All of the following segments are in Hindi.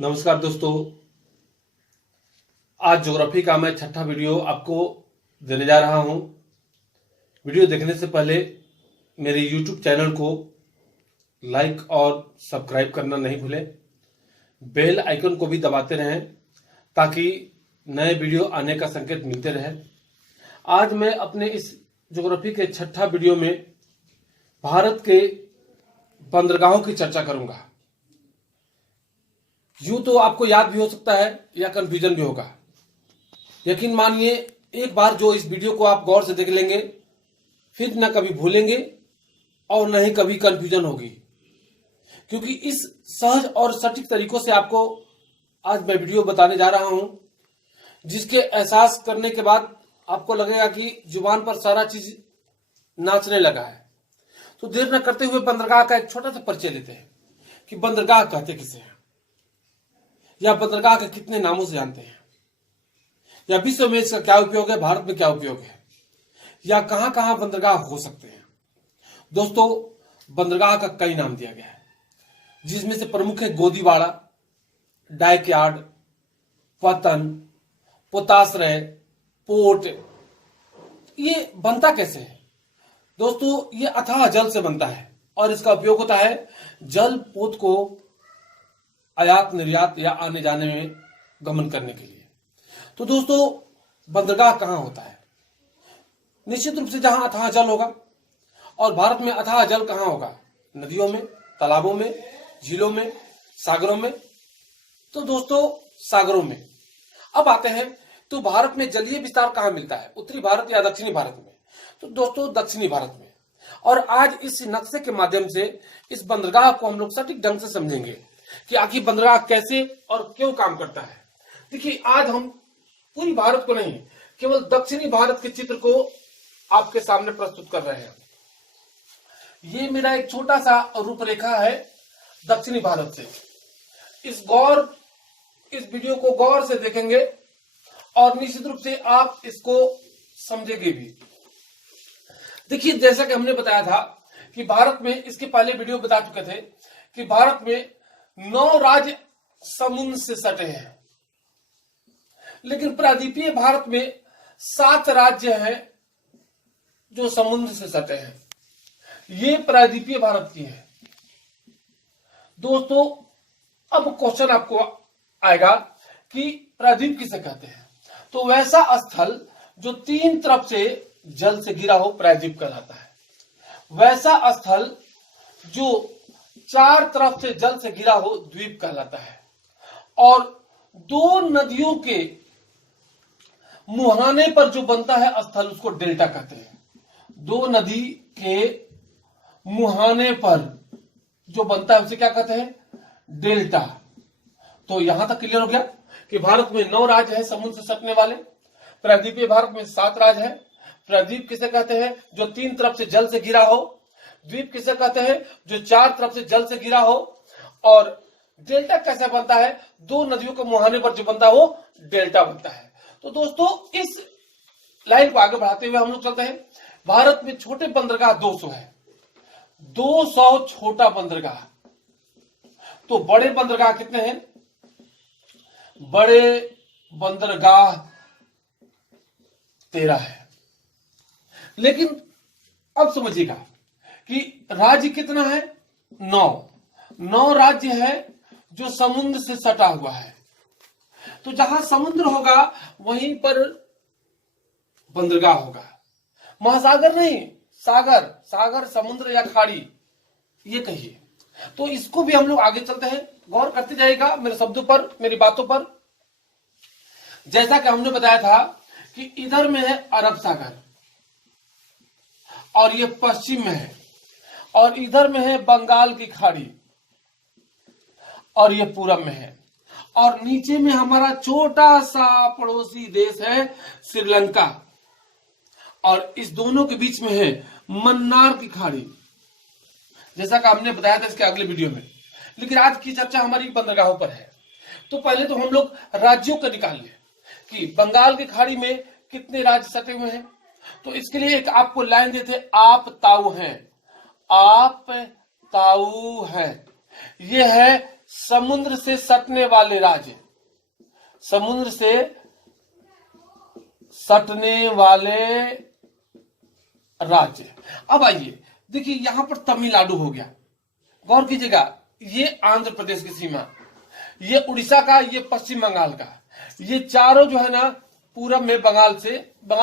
नमस्कार दोस्तों, आज ज्योग्राफी का मैं छठा वीडियो आपको देने जा रहा हूं। वीडियो देखने से पहले मेरे YouTube चैनल को लाइक और सब्सक्राइब करना नहीं भूलें। बेल आइकन को भी दबाते रहें ताकि नए वीडियो आने का संकेत मिलते रहे। आज मैं अपने इस ज्योग्राफी के छठा वीडियो में भारत के बंदरगाहों की चर्चा करूंगा। यूं तो आपको याद भी हो सकता है या कंफ्यूजन भी होगा। यकीन मानिए, एक बार जो इस वीडियो को आप गौर से देख लेंगे फिर न कभी भूलेंगे और न ही कभी कंफ्यूजन होगी, क्योंकि इस सहज और सटीक तरीकों से आपको आज मैं वीडियो बताने जा रहा हूं, जिसके एहसास करने के बाद आपको लगेगा कि जुबान पर सारा चीज नाचने लगा है। तो देर न करते हुए बंदरगाह का एक छोटा सा परिचय लेते हैं कि बंदरगाह कहते किसे हैं, या बंदरगाह के कितने नामों से जानते हैं, या विश्व में इसका क्या उपयोग है, भारत में क्या उपयोग है, या कहां कहां बंदरगाह हो सकते हैं। दोस्तों, बंदरगाह का कई नाम दिया गया है, जिसमें से प्रमुख है गोदीवाड़ा, डायकयार्ड, पतन, पोताश्रय, पोर्ट। ये बनता कैसे है दोस्तों? ये अथाह जल से बनता है और इसका उपयोग होता है जल पोत को आयात निर्यात या आने जाने में गमन करने के लिए। तो दोस्तों, बंदरगाह कहां होता है? निश्चित रूप से जहां अथाह जल होगा। और भारत में अथाह जल कहां होगा? नदियों में, तालाबों में, झीलों में, सागरों में। तो दोस्तों, सागरों में। अब आते हैं तो भारत में जलीय विस्तार कहां मिलता है? उत्तरी भारत या दक्षिणी भारत में? तो दोस्तों, दक्षिणी भारत में। और आज इस नक्शे के माध्यम से इस बंदरगाह को हम लोग सटीक ढंग से समझेंगे कि आखिर बंदरगाह कैसे और क्यों काम करता है। देखिए, आज हम पूरी भारत को नहीं, केवल दक्षिणी भारत के चित्र को आपके सामने प्रस्तुत कर रहे हैं। ये मेरा एक छोटा सा रूपरेखा है दक्षिणी भारत से। इस वीडियो को गौर से देखेंगे और निश्चित रूप से आप इसको समझेंगे भी। देखिए, जैसा कि हमने बताया था कि भारत में, इसके पहले वीडियो बता चुके थे कि भारत में 9 राज्य समुद्र से सटे हैं, लेकिन प्रायद्वीपीय भारत में 7 राज्य हैं जो समुद्र से सटे हैं। ये प्रायद्वीपीय भारत की है। दोस्तों, अब क्वेश्चन आपको आएगा कि प्रायद्वीप किसे कहते हैं? तो वैसा स्थल जो 3 तरफ से जल से घिरा हो प्रायद्वीप कहलाता है। वैसा स्थल जो 4 तरफ से जल से घिरा हो द्वीप कहलाता है। और 2 नदियों के मुहाने पर जो बनता है स्थल, उसको डेल्टा कहते हैं। 2 नदी के मुहाने पर जो बनता है उसे क्या कहते हैं? डेल्टा। तो यहां तक क्लियर हो गया कि भारत में 9 राज्य है समुद्र से सटने वाले। प्रायद्वीपीय भारत में 7 राज्य है। प्रायद्वीप किसे कहते हैं? जो 3 तरफ से जल से घिरा हो। द्वीप किसे कहते हैं? जो 4 तरफ से जल से घिरा हो। और डेल्टा कैसे बनता है? 2 नदियों के मुहाने पर जो बनता है वो डेल्टा बनता है। तो दोस्तों, इस लाइन को आगे बढ़ाते हुए हम लोग चलते हैं। भारत में छोटे बंदरगाह 200 है। 200 छोटा बंदरगाह। तो बड़े बंदरगाह कितने हैं? बड़े बंदरगाह 13 है। लेकिन अब समझिएगा कि राज्य कितना है? 9 राज्य है जो समुद्र से सटा हुआ है। तो जहां समुद्र होगा वहीं पर बंदरगाह होगा। महासागर नहीं, सागर, समुद्र या खाड़ी, ये कहिए। तो इसको भी हम लोग आगे चलते हैं, गौर करते जाइएगा मेरे शब्दों पर, मेरी बातों पर। जैसा कि हमने बताया था कि इधर में है अरब सागर और ये पश्चिम में है, और इधर में है बंगाल की खाड़ी और ये पूरब में है, और नीचे में हमारा छोटा सा पड़ोसी देश है श्रीलंका, और इस दोनों के बीच में है मन्नार की खाड़ी, जैसा कि हमने बताया था इसके अगले वीडियो में। लेकिन आज की चर्चा हमारी बंदरगाहों पर है। तो पहले तो हम लोग राज्यों को निकाल लें कि बंगाल की खाड़ी में कितने राज्य सटे हुए हैं। तो इसके लिए एक आपको लाइन देते, आप ताऊ हैं, आप ताऊ है। ये है समुद्र से सटने वाले राज्य, समुद्र से सटने वाले राज्य। अब आइए देखिए, यहां पर तमिलनाडु हो गया, गौर कीजिएगा, ये आंध्र प्रदेश की सीमा, ये उड़ीसा का, ये पश्चिम बंगाल का, ये चारों जो है ना पूरब में बंगाल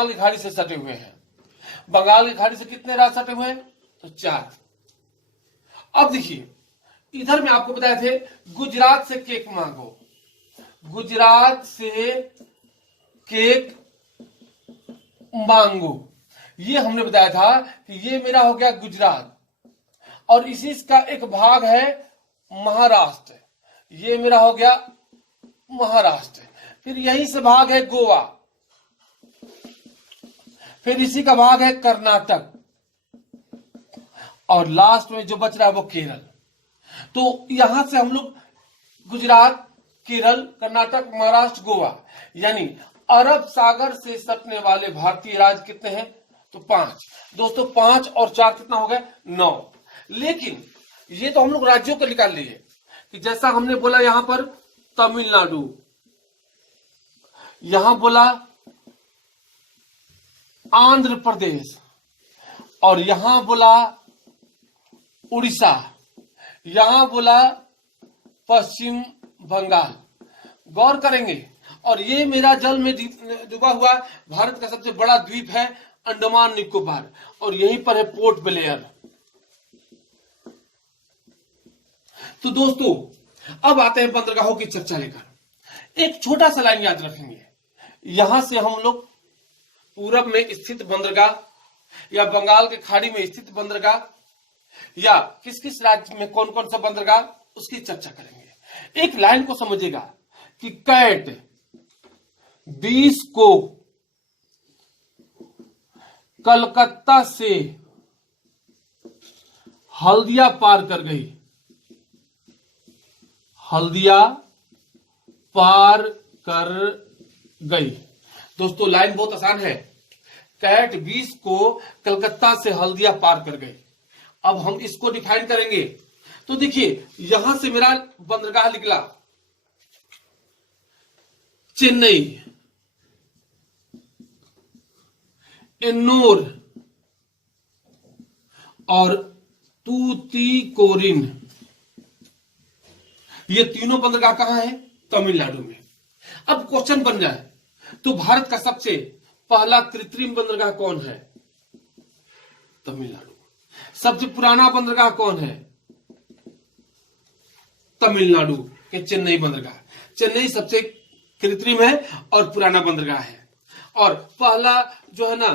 की खाड़ी से सटे हुए हैं। बंगाल की खाड़ी से कितने राज्य सटे हुए हैं? तो 4। अब देखिए, इधर में आपको बताए थे गुजरात से केक मांगो, गुजरात से केक मांगो, ये हमने बताया था कि ये मेरा हो गया गुजरात, और इसी का एक भाग है महाराष्ट्र, ये मेरा हो गया महाराष्ट्र। फिर यहीं से भाग है गोवा, फिर इसी का भाग है कर्नाटक, और लास्ट में जो बच रहा है वो केरल। तो यहां से हम लोग गुजरात, केरल, कर्नाटक, महाराष्ट्र, गोवा, यानी अरब सागर से सटने वाले भारतीय राज्य कितने हैं? तो 5। दोस्तों 5 और 4 कितना हो गए? 9। लेकिन ये तो हम लोग राज्यों को निकाल लिए कि जैसा हमने बोला यहां पर तमिलनाडु, यहां बोला आंध्र प्रदेश, और यहां बोला उड़ीसा, यहां बोला पश्चिम बंगाल। गौर करेंगे, और ये मेरा जल में डूबा हुआ भारत का सबसे बड़ा द्वीप है अंडमान निकोबार, और यहीं पर है पोर्ट ब्लेयर। तो दोस्तों अब आते हैं बंदरगाहों की चर्चा लेकर। एक छोटा सा लाइन याद रखेंगे, यहां से हम लोग पूरब में स्थित बंदरगाह, या बंगाल के खाड़ी में स्थित बंदरगाह, या किस किस राज्य में कौन कौन सा बंदरगाह, उसकी चर्चा करेंगे। एक लाइन को समझिएगा कि कैट 20 को कलकत्ता से हल्दिया पार कर गई, हल्दिया पार कर गई। दोस्तों लाइन बहुत आसान है, कैट 20 को कलकत्ता से हल्दिया पार कर गई। अब हम इसको डिफाइन करेंगे, तो देखिए यहां से मेरा बंदरगाह निकला चेन्नई, एन्नूर और तूतीकोरिन, ये तीनों बंदरगाह कहां है? तमिलनाडु में। अब क्वेश्चन बन जाए तो भारत का सबसे पहला कृत्रिम बंदरगाह कौन है? तमिलनाडु। सबसे पुराना बंदरगाह कौन है? तमिलनाडु के चेन्नई बंदरगाह। चेन्नई सबसे कृत्रिम है और पुराना बंदरगाह है। और पहला जो है ना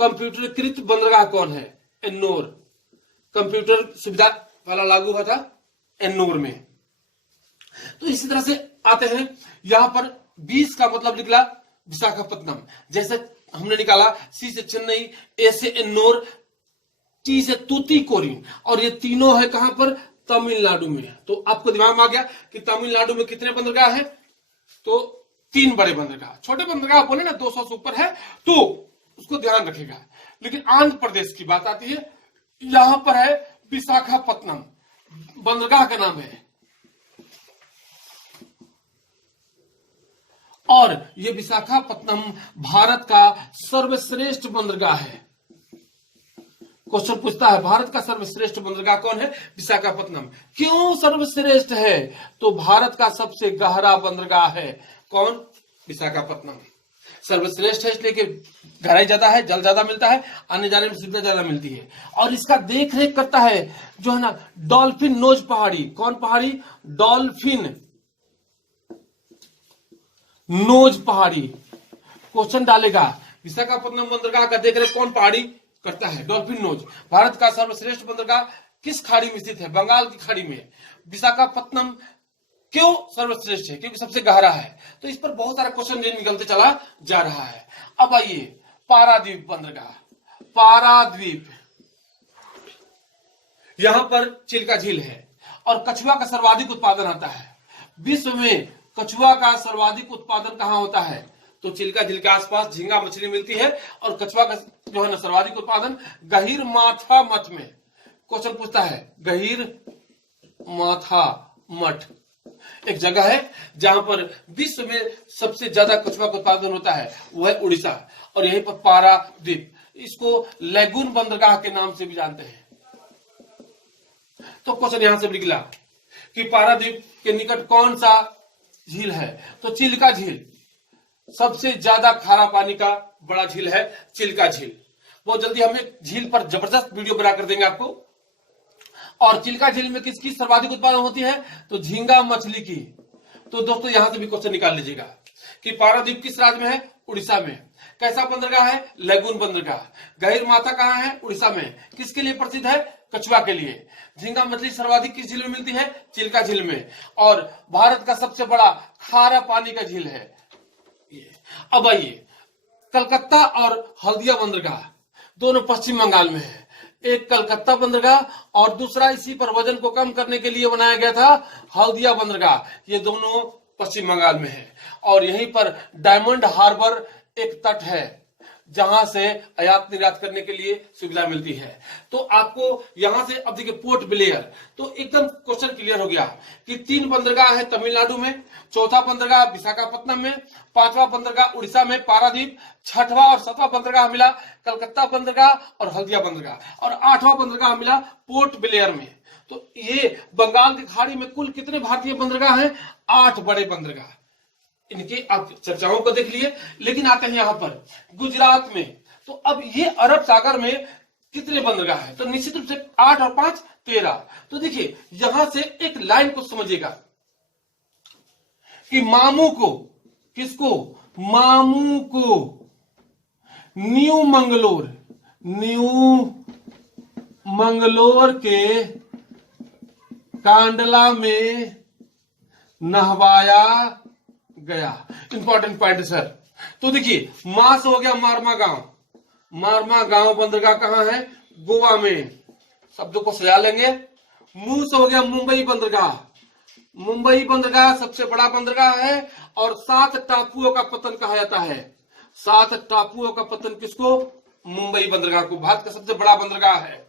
कंप्यूटरीकृत बंदरगाह कौन है? एन्नोर। कंप्यूटर सुविधा पहला लागू हुआ था एन्नोर में। तो इसी तरह से आते हैं, यहां पर 20 का मतलब निकला विशाखापत्तनम, जैसे हमने निकाला सी से चेन्नई, ए से एन्नोर, टी से तूतीकोरिन, और ये तीनों है कहां पर? तमिलनाडु में। तो आपको दिमाग में आ गया कि तमिलनाडु में कितने बंदरगाह है? तो 3 बड़े बंदरगाह। छोटे बंदरगाह बोले ना 200 से ऊपर है तो उसको ध्यान रखेगा। लेकिन आंध्र प्रदेश की बात आती है, यहां पर है विशाखापत्तनम, बंदरगाह का नाम है, और यह विशाखापत्तनम भारत का सर्वश्रेष्ठ बंदरगाह है। क्वेश्चन पूछता है भारत का सर्वश्रेष्ठ बंदरगाह कौन है? विशाखापत्तनम। क्यों सर्वश्रेष्ठ है? तो भारत का सबसे गहरा बंदरगाह है। कौन? विशाखापत्तनम। सर्वश्रेष्ठ है इसलिए कि गहराई ज्यादा है, जल ज्यादा मिलता है, आने जाने में सुविधा ज्यादा मिलती है, और इसका देख रेख करता है जो है ना डॉल्फिन नोज पहाड़ी। कौन पहाड़ी? डॉल्फिन नोज पहाड़ी। क्वेश्चन डालेगा विशाखापत्तनम बंदरगाह का देख रेख कौन पहाड़ी करता है? Dolphin Nose. भारत का सर्वश्रेष्ठ बंदरगाह किस खाड़ी में स्थित है? बंगाल की खाड़ी में। विशाखापत्तनम क्यों सर्वश्रेष्ठ है? क्योंकि सबसे गहरा है। तो इस पर बहुत सारा क्वेश्चन निकलते चला जा रहा है। अब आइए पारादीप बंदरगाह। पारादीप, यहां पर चिल्का झील है और कछुआ का सर्वाधिक उत्पादन आता है। विश्व में कछुआ का सर्वाधिक उत्पादन कहां होता है? तो चिल्का झील के आसपास झींगा मछली मिलती है, और कछुआ का जो है ना सर्वाधिक उत्पादन गहीर माथा मठ में। क्वेश्चन पूछता है गहीर माथा मठ एक जगह है जहां पर विश्व में सबसे ज्यादा कछुआ का उत्पादन होता है, वो है उड़ीसा। और यहीं पर पारादीप, इसको लैगून बंदरगाह के नाम से भी जानते हैं। तो क्वेश्चन यहां से निकला कि पारादीप के निकट कौन सा झील है, तो चिल्का झील। सबसे ज्यादा खारा पानी का बड़ा झील है चिल्का झील। बहुत जल्दी हम एक झील पर जबरदस्त वीडियो बना कर देंगे आपको। और चिल्का झील में किसकी सर्वाधिक उत्पादन होती है, तो झींगा मछली की। तो दोस्तों यहां से भी क्वेश्चन निकाल लीजिएगा कि पारादीप किस राज्य में है, उड़ीसा में। कैसा बंदरगाह है, लैगून बंदरगाह। गहीर माथा कहां है, उड़ीसा में। किसके लिए प्रसिद्ध है, कछुआ के लिए। झींगा मछली सर्वाधिक किस झील में मिलती है, चिल्का झील में। और भारत का सबसे बड़ा खारा पानी का झील है ये। अब आइए, कलकत्ता और हल्दिया बंदरगाह दोनों पश्चिम बंगाल में है। एक कलकत्ता बंदरगाह और दूसरा इसी पर वजन को कम करने के लिए बनाया गया था हल्दिया बंदरगाह। ये दोनों पश्चिम बंगाल में है। और यहीं पर डायमंड हार्बर एक तट है जहां से आयात निर्यात करने के लिए सुविधा मिलती है। तो आपको यहां से अब देखिए पोर्ट ब्लेयर, तो एकदम क्वेश्चन क्लियर हो गया कि 3 बंदरगाह है तमिलनाडु में, चौथा बंदरगाह विशाखापट्टनम में, 5वां बंदरगाह उड़ीसा में पारादीप, 6वां और 7वां बंदरगाह मिला कलकत्ता बंदरगाह और हल्दिया बंदरगाह, और 8वां बंदरगाह मिला पोर्ट ब्लेयर में। तो ये बंगाल की खाड़ी में कुल कितने भारतीय बंदरगाह हैं, 8 बड़े बंदरगाह। इनके आप चर्चाओं को देख लिए। लेकिन आते हैं यहां पर गुजरात में। तो अब ये अरब सागर में कितने बंदरगाह है, तो निश्चित रूप से 8 और 5 13। तो देखिए यहां से एक लाइन को समझिएगा कि मामू को, किसको, मामू को न्यू मंगलोर के कांडला में नहवाया गया। Important point sir. तो देखिए मां से हो गया मारमा गांव बंदरगाह कहां है, गोवा में। शब्दों को सजा लेंगे। मुंह से हो गया मुंबई बंदरगाह सबसे बड़ा बंदरगाह है और 7 टापुओं का पतन कहा जाता है। 7 टापुओं का पतन किसको, मुंबई बंदरगाह को। भारत का सबसे बड़ा बंदरगाह है।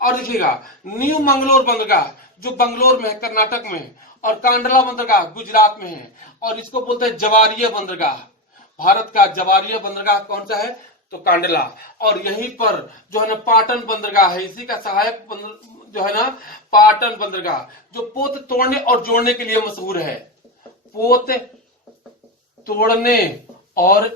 और देखिएगा न्यू मंगलोर बंदरगाह जो बंगलोर में है कर्नाटक में, और कांडला बंदरगाह गुजरात में है। और इसको बोलते हैं जवारीय बंदरगाह। भारत का जवारीय बंदरगाह कौन सा है, तो कांडला। और यहीं पर जो है ना पाटन बंदरगाह है, इसी का सहायक जो है ना पाटन बंदरगाह, जो पोत तोड़ने और जोड़ने के लिए मशहूर है। पोत तोड़ने और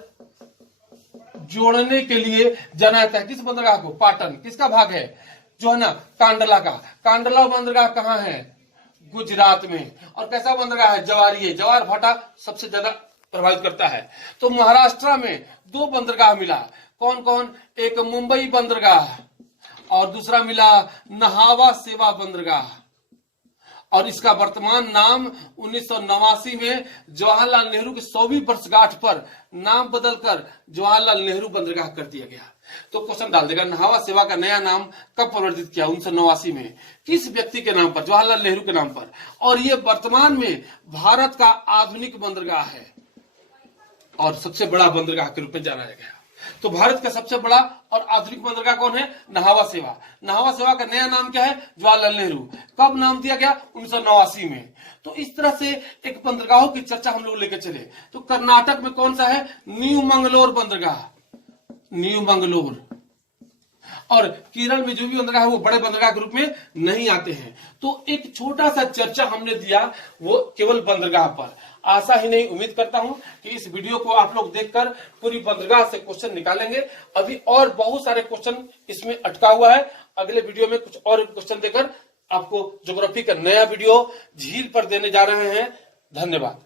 जोड़ने के लिए जाना जाता है किस बंदरगाह को, पाटन। किसका भाग है, जो है ना कांडला का। कांडला बंदरगाह कहां है, गुजरात में। और कैसा बंदरगाह है, जवारीय। जवार भाटा सबसे ज्यादा प्रभावित करता है। तो महाराष्ट्र में 2 बंदरगाह मिला। कौन कौन, एक मुंबई बंदरगाह और दूसरा मिला नहावा सेवा बंदरगाह। और इसका वर्तमान नाम 1989 में जवाहरलाल नेहरू की 100वीं वर्षगांठ पर नाम बदलकर जवाहरलाल नेहरू बंदरगाह कर दिया गया। तो क्वेश्चन डाल देगा, नहावा सेवा का नया नाम कब परिवर्तित किया, 1989 में। किस व्यक्ति के नाम पर, जवाहरलाल नेहरू के नाम पर। और ये वर्तमान में भारत का आधुनिक बंदरगाह है और सबसे बड़ा बंदरगाह के रूप में जाना गया। तो भारत का सबसे बड़ा और आधुनिक बंदरगाह कौन है, नहावा सेवा। नहावा सेवा का नया नाम क्या है, जवाहरलाल नेहरू। कब नाम दिया गया, 1989 में। तो इस तरह से एक बंदरगाहों की चर्चा हम लोग लेकर चले। तो कर्नाटक में कौन सा है, न्यू मंगलोर बंदरगाह, न्यू मंगलोर। और केरल में जो भी बंदरगाह है वो बड़े बंदरगाह के रूप में नहीं आते हैं। तो एक छोटा सा चर्चा हमने दिया वो केवल बंदरगाह पर। आशा ही नहीं, उम्मीद करता हूं कि इस वीडियो को आप लोग देखकर पूरी बंदरगाह से क्वेश्चन निकालेंगे। अभी और बहुत सारे क्वेश्चन इसमें अटका हुआ है। अगले वीडियो में कुछ और क्वेश्चन देकर आपको ज्योग्राफी का नया वीडियो झील पर देने जा रहे हैं। धन्यवाद।